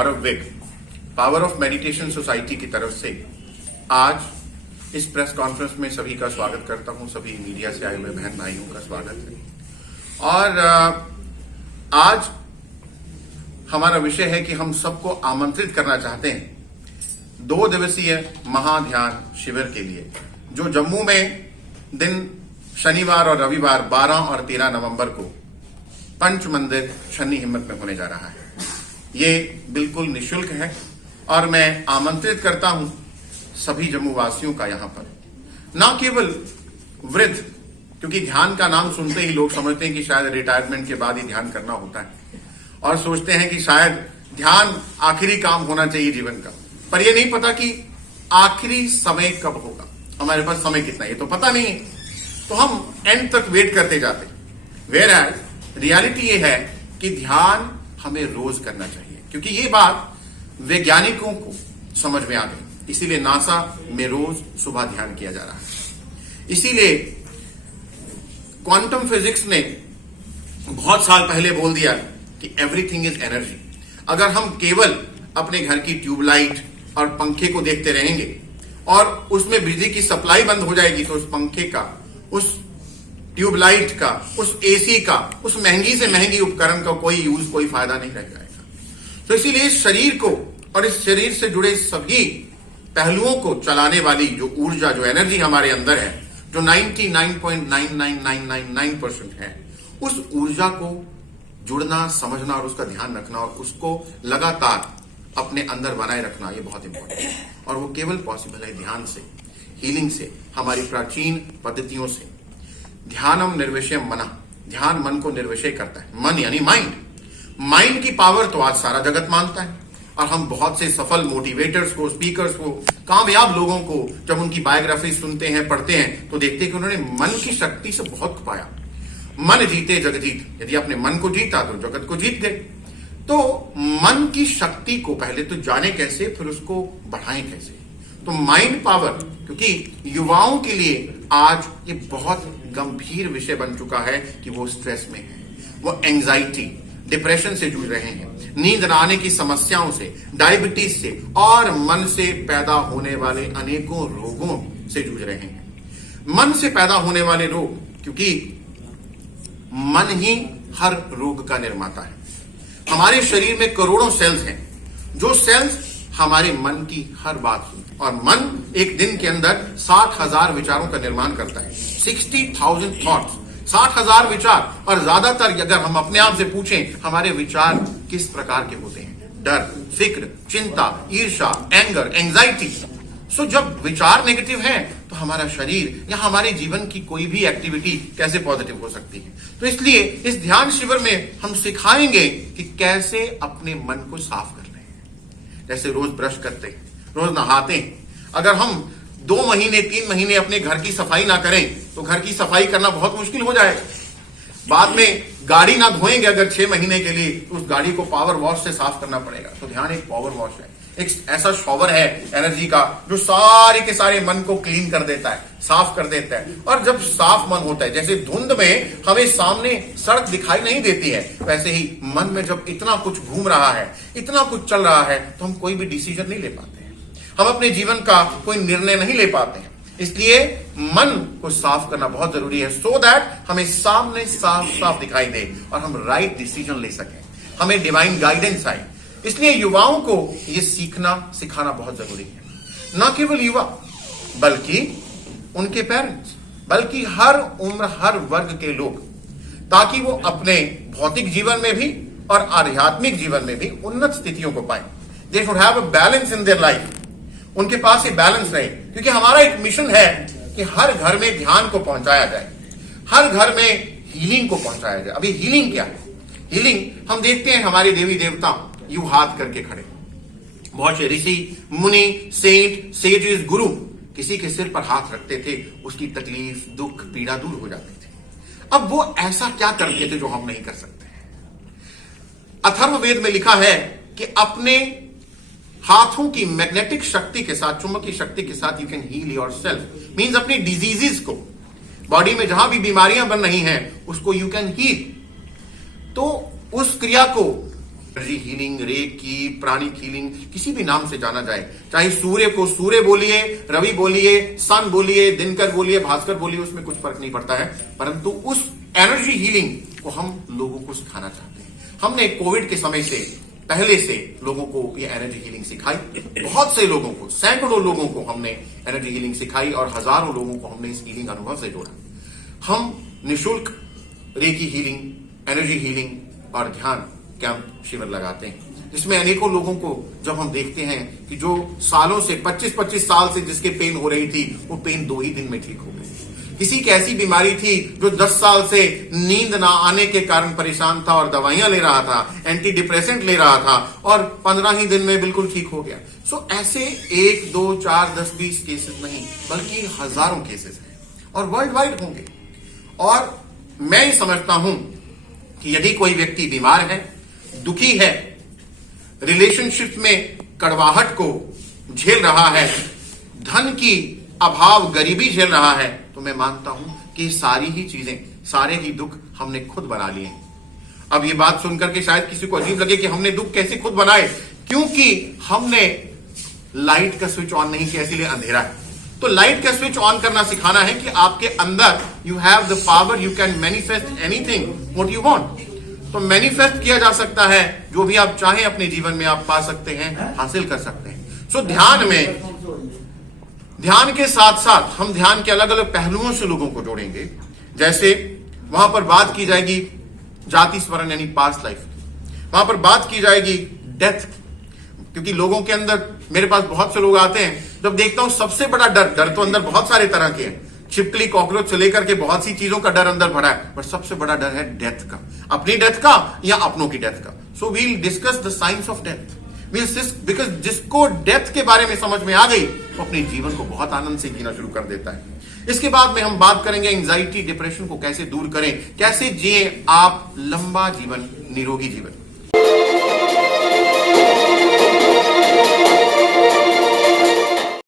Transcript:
Gaurav Vig power of meditation society की तरफ से आज इस प्रेस कॉन्फ्रेंस में सभी का स्वागत करता हूं। सभी मीडिया से आए हुए बहन भाइयों का स्वागत है। और आज हमारा विषय है कि हम सबको आमंत्रित करना चाहते हैं 2 दिवसीय महाध्यान शिविर के लिए, जो जम्मू में दिन शनिवार और रविवार 12 और 13 नवंबर को पंच मंदिर शनि हिम्मत में होने जा रहा है। ये बिल्कुल निशुल्क है और मैं आमंत्रित करता हूं सभी जम्मू वासियों का यहां पर। न केवल वृद्ध, क्योंकि ध्यान का नाम सुनते ही लोग समझते हैं कि शायद रिटायरमेंट के बाद ही ध्यान करना होता है और सोचते हैं कि शायद ध्यान आखिरी काम होना चाहिए जीवन का, पर यह नहीं पता कि आखिरी समय कब होगा, हमारे पास समय कितना है ये तो पता नहीं है, तो हम एंड तक वेट करते जाते हैं। वेयर एज रियलिटी ये है कि ध्यान हमें रोज करना चाहिए, क्योंकि ये बात वैज्ञानिकों को समझ में आ गई। इसीलिए नासा में रोज सुबह ध्यान किया जा रहा है। इसीलिए क्वांटम फिजिक्स ने बहुत साल पहले बोल दिया कि एवरीथिंग इज एनर्जी। अगर हम केवल अपने घर की ट्यूबलाइट और पंखे को देखते रहेंगे और उसमें बिजली की सप्लाई बंद हो जाएगी, तो उस पंखे का, उस ट्यूबलाइट का, उस एसी का, उस महंगी से महंगी उपकरण का कोई यूज, कोई फायदा नहीं रह जाएगा। तो इसीलिए इस शरीर को और इस शरीर से जुड़े सभी पहलुओं को चलाने वाली जो ऊर्जा, जो एनर्जी हमारे अंदर है, जो 99.99999% है, उस ऊर्जा को जुड़ना, समझना और उसका ध्यान रखना और उसको लगातार अपने अंदर बनाए रखना, ये बहुत इंपॉर्टेंट है। और वो केवल पॉसिबल है ध्यान से, हीलिंग से, हमारी प्राचीन पद्धतियों से। ध्यानम निर्विषयम मना, ध्यान मन को निर्विषय करता है। मन यानी माइंड। माइंड की पावर तो आज सारा जगत मानता है और हम बहुत से सफल मोटिवेटर्स को, स्पीकर्स को, कामयाब लोगों को जब उनकी बायोग्राफी सुनते हैं, पढ़ते हैं, तो देखते हैं कि उन्होंने मन की शक्ति से बहुत पाया। मन जीते जग जीत, यदि आपने मन को जीता तो जगत को जीत गए। तो मन की शक्ति को पहले तो जाने कैसे, फिर उसको बढ़ाएं कैसे। तो माइंड पावर, क्योंकि युवाओं के लिए आज ये बहुत गंभीर विषय बन चुका है कि वो स्ट्रेस में है, वो एंजाइटी, डिप्रेशन से जूझ रहे हैं, नींद न आने की समस्याओं से, डायबिटीज से और मन से पैदा होने वाले अनेकों रोगों से जूझ रहे हैं। मन से पैदा होने वाले रोग, क्योंकि मन ही हर रोग का निर्माता है। हमारे शरीर में करोड़ों सेल्स हैं, जो सेल्स हमारे मन की हर बात सुनते हैं। और मन एक दिन के अंदर 60,000 विचारों का निर्माण करता है। 60,000 थॉट्स, 60,000 विचार। और ज्यादातर अगर हम अपने आप से पूछें, हमारे विचार किस प्रकार के होते हैं? डर, फिक्र, चिंता, ईर्ष्या, एंगर, एंजाइटी। सो जब विचार नेगेटिव हैं, तो हमारा शरीर या हमारे जीवन की कोई भी एक्टिविटी कैसे पॉजिटिव हो सकती है? तो इसलिए इस ध्यान शिविर में हम सिखाएंगे कि कैसे अपने मन को साफ कर लें। जैसे रोज ब्रश करते हैं, रोज नहाते हैं। अगर हम 2 महीने 3 महीने अपने घर की सफाई ना करें, तो घर की सफाई करना बहुत मुश्किल हो जाएगा। बाद में गाड़ी ना धोएंगे अगर 6 महीने के लिए, तो उस गाड़ी को पावर वॉश से साफ करना पड़ेगा। तो ध्यान एक पावर वॉश है, एक ऐसा शॉवर है एनर्जी का, जो सारे के सारे मन को क्लीन कर देता है, साफ कर देता है। और जब साफ मन होता है, जैसे धुंध में हमें सामने सड़क दिखाई नहीं देती है, वैसे ही मन में जब इतना कुछ घूम रहा है, इतना कुछ चल रहा है, तो हम कोई भी डिसीजन नहीं ले पाते हैं, हम अपने जीवन का कोई निर्णय नहीं ले पाते हैं। इसलिए मन को साफ करना बहुत जरूरी है, सो दैट हमें सामने साफ साफ दिखाई दे और हम राइट डिसीजन ले सकें, हमें डिवाइन गाइडेंस आए। इसलिए युवाओं को यह सीखना, सिखाना बहुत जरूरी है। न केवल युवा, बल्कि उनके पेरेंट्स, बल्कि हर उम्र, हर वर्ग के लोग, ताकि वो अपने भौतिक जीवन में भी और आध्यात्मिक जीवन में भी उन्नत स्थितियों को पाए। They should have a balance in their life. उनके पास ये बैलेंस रहे, क्योंकि हमारा एक मिशन है कि हर घर में ध्यान को पहुंचाया जाए, हर घर में हीलिंग को पहुंचाया जाए। अभी हीलिंग क्या है? हीलिंग हम देखते हैं हमारे देवी देवता यूं हाथ करके खड़े, बहुत से ऋषि, मुनि, सेंट, सेजेस, गुरु किसी के सिर पर हाथ रखते थे, उसकी तकलीफ, दुख, पीड़ा दूर हो जाती थी। अब वो ऐसा क्या करते थे जो हम नहीं कर सकते? अथर्ववेद में लिखा है कि अपने हाथों की मैग्नेटिक शक्ति के साथ, चुंबकीय शक्ति के साथ, you can heal yourself. Means अपनी डिजीजेस को, बॉडी में जहां भी बीमारियां बन रही हैं, उसको यू कैन हील। तो उस क्रिया को energy healing, recce, pranic healing, किसी भी नाम से जाना जाए, चाहे सूर्य को सूर्य बोलिए, रवि बोलिए, सन बोलिए, दिनकर बोलिए, भास्कर बोलिए, उसमें कुछ फर्क नहीं पड़ता है, परंतु उस एनर्जी हीलिंग को हम लोगों को सिखाना चाहते हैं। हमने कोविड के समय से पहले से लोगों को ये एनर्जी हीलिंग सिखाई, बहुत से लोगों को, सैकड़ों लोगों को हमने एनर्जी हीलिंग सिखाई और हजारों लोगों को हमने इस हीलिंग अनुभव से जोड़ा। हम निःशुल्क रेकी हीलिंग, एनर्जी हीलिंग और ध्यान कैंप शिविर लगाते हैं, जिसमें अनेकों लोगों को जब हम देखते हैं कि जो सालों से 25-25 साल से जिसके पेन हो रही थी, वो पेन 2 ही दिन में ठीक हो गई। किसी की ऐसी बीमारी थी जो 10 साल से नींद ना आने के कारण परेशान था और दवाइयां ले रहा था, एंटी डिप्रेसेंट ले रहा था और 15 ही दिन में बिल्कुल ठीक हो गया। सो ऐसे 1, 2, 4, 10, 20 केसेस नहीं, बल्कि हजारों केसेस हैं और वर्ल्ड वाइड होंगे। और मैं ये समझता हूं कि यदि कोई व्यक्ति बीमार है, दुखी है, रिलेशनशिप में कड़वाहट को झेल रहा है, धन की अभाव, गरीबी झेल रहा है, तो मैं मानता हूं कि सारी ही चीजें, सारे ही दुख हमने खुद बना लिए हैं। अब ये बात सुनकर के शायद किसी को अजीब लगे कि हमने दुख कैसे खुद बनाए, क्योंकि हमने लाइट का स्विच ऑन नहीं किया, इसलिए अंधेरा है। तो लाइट का स्विच ऑन करना सिखाना है कि आपके अंदर you have the power, you can manifest anything what you want. तो मैनिफेस्ट किया जा सकता है, जो भी आप चाहें अपने जीवन में आप पा सकते हैं, हासिल कर सकते हैं। सो ध्यान के साथ साथ हम ध्यान के अलग अलग पहलुओं से लोगों को जोड़ेंगे। जैसे वहां पर बात की जाएगी जाति स्मरण यानी पास्ट लाइफ, वहां पर बात की जाएगी डेथ, क्योंकि लोगों के अंदर, मेरे पास बहुत से लोग आते हैं, जब देखता हूं सबसे बड़ा डर तो अंदर बहुत सारे तरह के हैं, छिपकली, कॉकरोच से लेकर के बहुत सी चीजों का डर अंदर भरा है, पर सबसे बड़ा डर है डेथ का, अपनी डेथ का या अपनों की डेथ का। So we'll discuss the science of death, because जिसको डेथ के बारे में समझ में आ गई, वो अपने जीवन को बहुत आनंद से जीना शुरू कर देता है। इसके बाद में हम बात करेंगे एंजाइटी, डिप्रेशन को कैसे दूर करें, कैसे जिए आप लंबा जीवन, निरोगी जीवन।